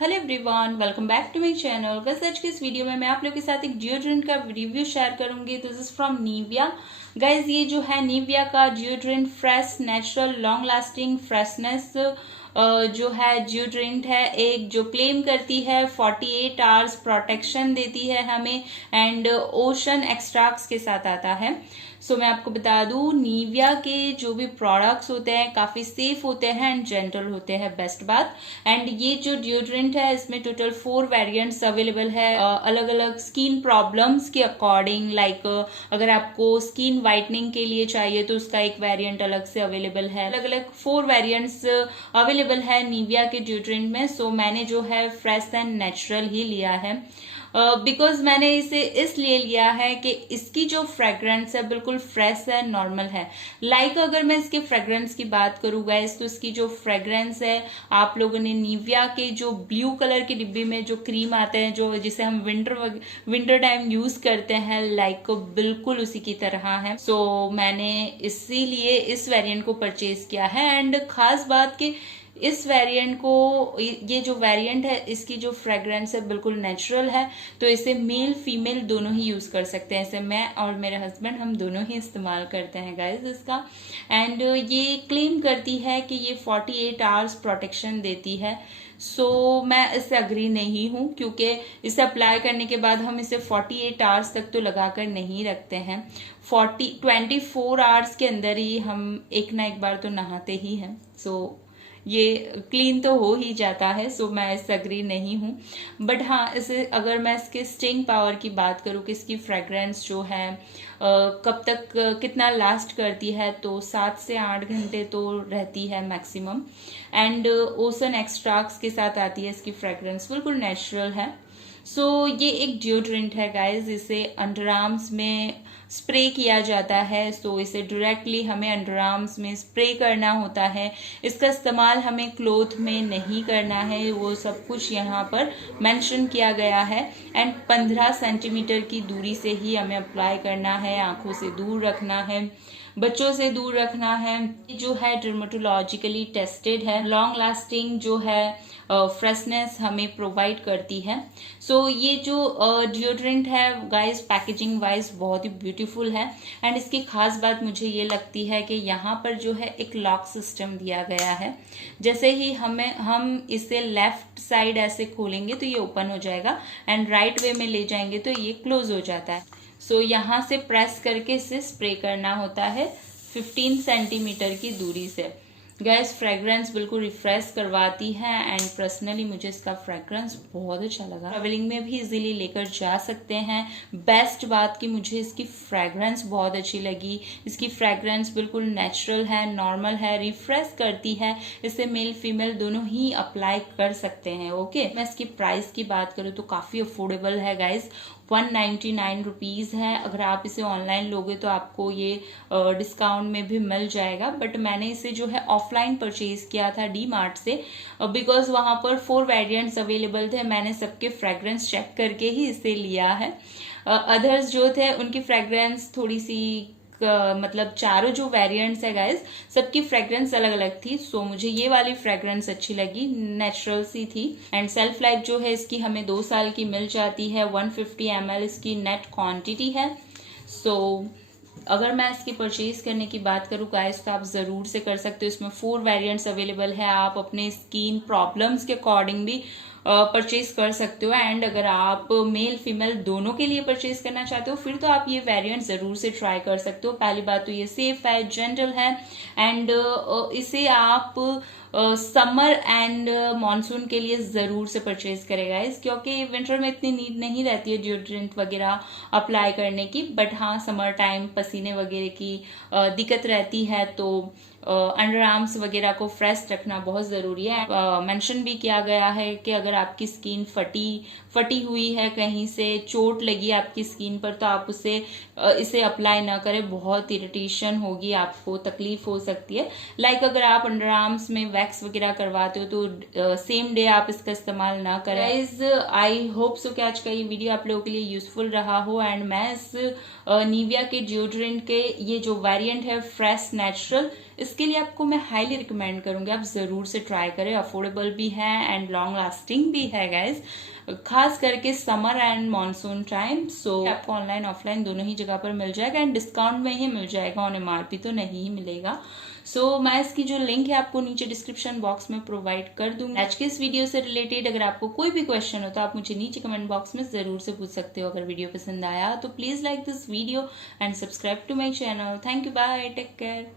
Hello everyone, welcome back to my channel. बस आज के इस वीडियो में मैं आप लोग के साथ एक डिओड्रेंट का रिव्यू शेयर करूंगी। This is from Nivea. Guys, ये जो है निविया का deodorant fresh natural long lasting freshness जो है डिओड्रेंट है, एक जो क्लेम करती है 48 आवर्स प्रोटेक्शन देती है हमें एंड ओशन एक्सट्रैक्ट्स के साथ आता है। सो मैं आपको बता दूं, निविया के जो भी प्रोडक्ट्स होते हैं काफी सेफ होते हैं एंड जेंटल होते हैं, बेस्ट बात। एंड ये जो डिओड्रेंट है इसमें टोटल 4 वेरिएंट्स अवेलेबल है अलग अलग स्किन प्रॉब्लम्स के अकॉर्डिंग। लाइक अगर आपको स्किन वाइटनिंग के लिए चाहिए तो उसका एक वेरिएंट अलग से अवेलेबल है। अलग अलग 4 वेरिएंट्स अवेलेबल है निविया के डिओड्रेंट में। सो मैंने जो है फ्रेश एंड नेचुरल ही लिया है बिकॉज मैंने इसे इसलिए लिया है कि इसकी जो फ्रेग्रेंस है बिल्कुल फ्रेश है, नॉर्मल है। लाइक अगर मैं इसके फ्रेग्रेंस की बात करूँ गाइस, तो इसकी जो फ्रेग्रेंस है, आप लोगों ने निविया के जो ब्लू कलर के डिब्बे में जो क्रीम आते हैं, जो जिसे हम विंटर टाइम यूज करते हैं, लाइक बिल्कुल उसी की तरह है। सो मैंने इसीलिए इस वेरिएंट को परचेज किया है। एंड खास बात कि इस वेरिएंट को, ये जो वेरिएंट है इसकी जो फ्रेग्रेंस है बिल्कुल नेचुरल है, तो इसे मेल फीमेल दोनों ही यूज कर सकते हैं। इसे मैं और मेरे हस्बैंड हम दोनों ही इस्तेमाल करते हैं गाइस इसका। एंड ये क्लेम करती है कि ये 48 आवर्स प्रोटेक्शन देती है। सो मैं इससे अग्री नहीं हूँ, क्योंकि इसे अप्लाई करने के बाद हम इसे 48 आवर्स तक तो लगाकर नहीं रखते हैं। 24 आवर्स के अंदर ही हम एक ना एक बार तो नहाते ही हैं। सो ये क्लीन तो हो ही जाता है। सो मैं इससे अग्री नहीं हूँ। बट हाँ, इसे अगर मैं इसके स्टिंग पावर की बात करूँ कि इसकी फ्रेग्रेंस जो है कब तक कितना लास्ट करती है, तो 7 से 8 घंटे तो रहती है मैक्सिमम। एंड ओसन एक्सट्रैक्ट्स के साथ आती है इसकी फ्रेग्रेंस, बिल्कुल नेचुरल है। सो ये एक डिओड्रेंट है गाइज, इसे अंडर आर्म्स में स्प्रे किया जाता है। सो इसे डायरेक्टली हमें अंडर आर्म्स में स्प्रे करना होता है। इसका इस्तेमाल हमें क्लोथ में नहीं करना है, वो सब कुछ यहाँ पर मेंशन किया गया है। एंड 15 सेंटीमीटर की दूरी से ही हमें अप्लाई करना है, आंखों से दूर रखना है, बच्चों से दूर रखना है। जो है डर्मेटोलॉजिकली टेस्टेड है, लॉन्ग लास्टिंग जो है फ्रेशनेस हमें प्रोवाइड करती है। सो ये जो डिओड्रेंट है गाइस, पैकेजिंग वाइज बहुत ही ब्यूटीफुल है। एंड इसकी खास बात मुझे ये लगती है कि यहाँ पर जो है एक लॉक सिस्टम दिया गया है। जैसे ही हम इसे लेफ्ट साइड ऐसे खोलेंगे तो ये ओपन हो जाएगा, एंड राइट वे में ले जाएंगे तो ये क्लोज हो जाता है। सो यहाँ से प्रेस करके इसे स्प्रे करना होता है 15 सेंटीमीटर की दूरी से। गैस, फ्रेग्रेंस बिल्कुल रिफ्रेश करवाती है एंड पर्सनली मुझे इसका फ्रेग्रेंस बहुत अच्छा लगा। ट्रेवलिंग में भी इजीली लेकर जा सकते हैं। बेस्ट बात कि मुझे इसकी फ्रेग्रेंस बहुत अच्छी लगी। इसकी फ्रेग्रेंस बिल्कुल नेचुरल है, नॉर्मल है, रिफ्रेश करती है। इसे मेल फीमेल दोनों ही अप्लाई कर सकते हैं। ओके, मैं इसकी प्राइस की बात करूँ तो काफी अफोर्डेबल है गाइज, 199 रुपीज है। अगर आप इसे ऑनलाइन लोगे तो आपको ये डिस्काउंट में भी मिल जाएगा। बट मैंने इसे जो है ऑफलाइन परचेज किया था डी मार्ट से, बिकॉज वहां पर 4 वेरिएंट्स अवेलेबल थे। मैंने सबके फ्रेग्रेंस चेक करके ही इसे लिया है। अदर्स जो थे उनकी फ्रेग्रेंस थोड़ी सी मतलब चारों जो वेरिएंट्स है गाइस, सबकी फ्रेग्रेंस अलग अलग थी। सो मुझे ये वाली फ्रेग्रेंस अच्छी लगी, नेचुरल सी थी। एंड सेल्फ लाइफ जो है इसकी हमें 2 साल की मिल जाती है। 150 ml इसकी नेट क्वांटिटी है। सो अगर मैं इसकी परचेज करने की बात करूँ गाइस, तो आप जरूर से कर सकते हो। इसमें 4 वेरिएंट्स अवेलेबल है। आप अपने स्किन प्रॉब्लम्स के अकॉर्डिंग भी परचेज कर सकते हो। एंड अगर आप मेल फीमेल दोनों के लिए परचेज करना चाहते हो फिर तो आप ये वेरिएंट जरूर से ट्राई कर सकते हो। पहली बात तो ये सेफ है, जेंटल है। एंड इसे आप समर एंड मॉनसून के लिए जरूर से परचेज करेगा इस, क्योंकि विंटर में इतनी नीड नहीं रहती है डिओड्रेंट वगैरह अप्लाई करने की। बट हाँ, समर टाइम पसीने वगैरह की दिक्कत रहती है, तो अंडर आर्म्स वगैरह को फ्रेश रखना बहुत जरूरी है। मेंशन भी किया गया है कि अगर आपकी स्किन फटी हुई है, कहीं से चोट लगी आपकी स्किन पर, तो आप इसे अप्लाई ना करें, बहुत इरिटेशन होगी, आपको तकलीफ हो सकती है। लाइक अगर आप अंडर आर्म्स में वैक्स वगैरह करवाते हो तो सेम डे आप इसका इस्तेमाल ना करें। गाइस, आई होप सो कि आज का ये वीडियो आप लोगों के लिए यूजफुल रहा हो। एंड मैं इस निविया के डिओड्रेंट के ये जो वेरिएंट है फ्रेश नेचुरल, इसके लिए आपको मैं हाईली रिकमेंड करूंगी, आप ज़रूर से ट्राई करें। अफोर्डेबल भी है एंड लॉन्ग लास्टिंग भी है गाइज, खास करके समर एंड मानसून टाइम। सो आपको ऑनलाइन ऑफलाइन दोनों ही जगह पर मिल जाएगा एंड डिस्काउंट में ही मिल जाएगा, ऑन एमआरपी तो नहीं ही मिलेगा। सो मैं इसकी जो लिंक है आपको नीचे डिस्क्रिप्शन बॉक्स में प्रोवाइड कर दूंगी। आज के इस वीडियो से रिलेटेड अगर आपको कोई भी क्वेश्चन हो तो आप मुझे नीचे कमेंट बॉक्स में जरूर से पूछ सकते हो। अगर वीडियो पसंद आया तो please like this video and subscribe to my channel. Thank you, bye, take care.